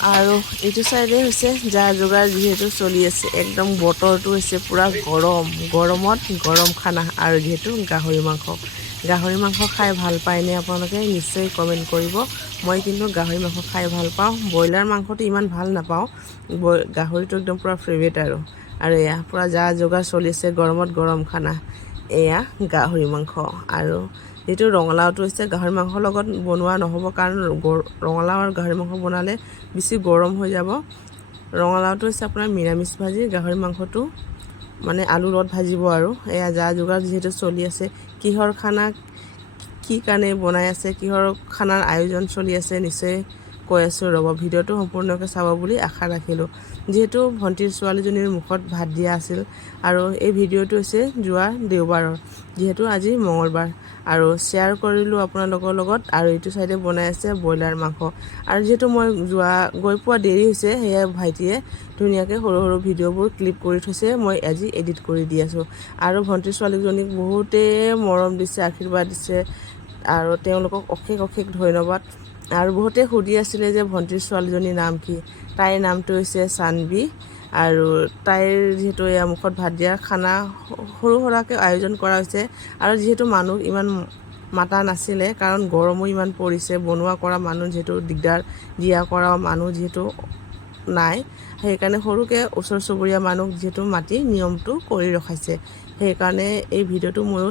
আৰু এইটো চাইডে হৈছে যা যোগাৰ যিহেতু চলি আছে একদম বতৰটো হৈছে পুৰা গৰমত গৰম খানা আৰু যিহেতু গাহৰি মাংস খাই ভাল পায়নে আপোনালোকে নিশ্চয় কমেণ্ট কৰিব মই কিন্তু গাহৰি মাংস খাই ভাল পাওঁ ব্ৰইলাৰ মাংসটো ইমান ভাল নাপাওঁ গাহৰিটো একদম পুৰা ফেভৰেট আৰু এয়া পুৰা যা যোগাৰ চলি আছে গৰমত গৰম খানা এয়া গাহৰি মাংস আৰু যিটো ৰঙালাওটো হৈছে গাহৰি মাংসৰ লগত বনোৱা নহ'ব কাৰণ ৰঙালাও আৰু গাহৰি মাংস বনালে বেছি গৰম হৈ যাব ৰঙালাওটো হৈছে আপোনাৰ নিৰামিষ ভাজি গাহৰি মাংসটো মানে আলুৰ লগত ভাজিব আৰু এয়া যা যোগাৰ যিহেতু চলি আছে কিহৰ খানা কি কাৰণে বনাই আছে কিহৰ খানাৰ আয়োজন চলি আছে নিশ্চয় কৈ আছোঁ ৰ'ব ভিডিঅ'টো সম্পূৰ্ণকৈ চাব বুলি আশা ৰাখিলোঁ যিহেতু ভণ্টিৰ ছোৱালীজনীৰ মুখত ভাত দিয়া আছিল আৰু এই ভিডিঅ'টো হৈছে যোৱা দেওবাৰৰ যিহেতু আজি মঙলবাৰ আৰু শ্বেয়াৰ কৰিলোঁ আপোনালোকৰ লগত আৰু এইটো চাইডে বনাই আছে ব্ৰইলাৰ মাংস আৰু যিহেতু মই গৈ পোৱা দেৰি হৈছে সেয়া ভাইটিয়ে ধুনীয়াকৈ সৰু সৰু ভিডিঅ'বোৰ ক্লিপ কৰি থৈছে মই আজি এডিট কৰি দি আছোঁ আৰু ভণ্টিৰ ছোৱালীজনীক বহুতেই মৰম দিছে আশীৰ্বাদ দিছে আৰু তেওঁলোকক অশেষ ধন্যবাদ আৰু বহুতে সুধি আছিলে যে ভণ্টিৰ ছোৱালীজনীৰ নাম কি তাইৰ নামটো হৈছে চানবি আৰু তাইৰ যিহেতু এয়া মুখত ভাত দিয়াৰ খানা সৰু সুৰাকৈ আয়োজন কৰা হৈছে আৰু যিহেতু মানুহ ইমান মাতা নাছিলে কাৰণ গৰমো ইমান পৰিছে বনোৱা কৰা মানুহ যিহেতু দিগদাৰ দিয়া কৰা মানুহ যিহেতু নাই সেইকাৰণে সৰুকৈ ওচৰ চুবুৰীয়া মানুহ যিহেতু মাতি নিয়মটো কৰি ৰখাইছে সেইকাৰণে এই ভিডিঅ'টো ময়ো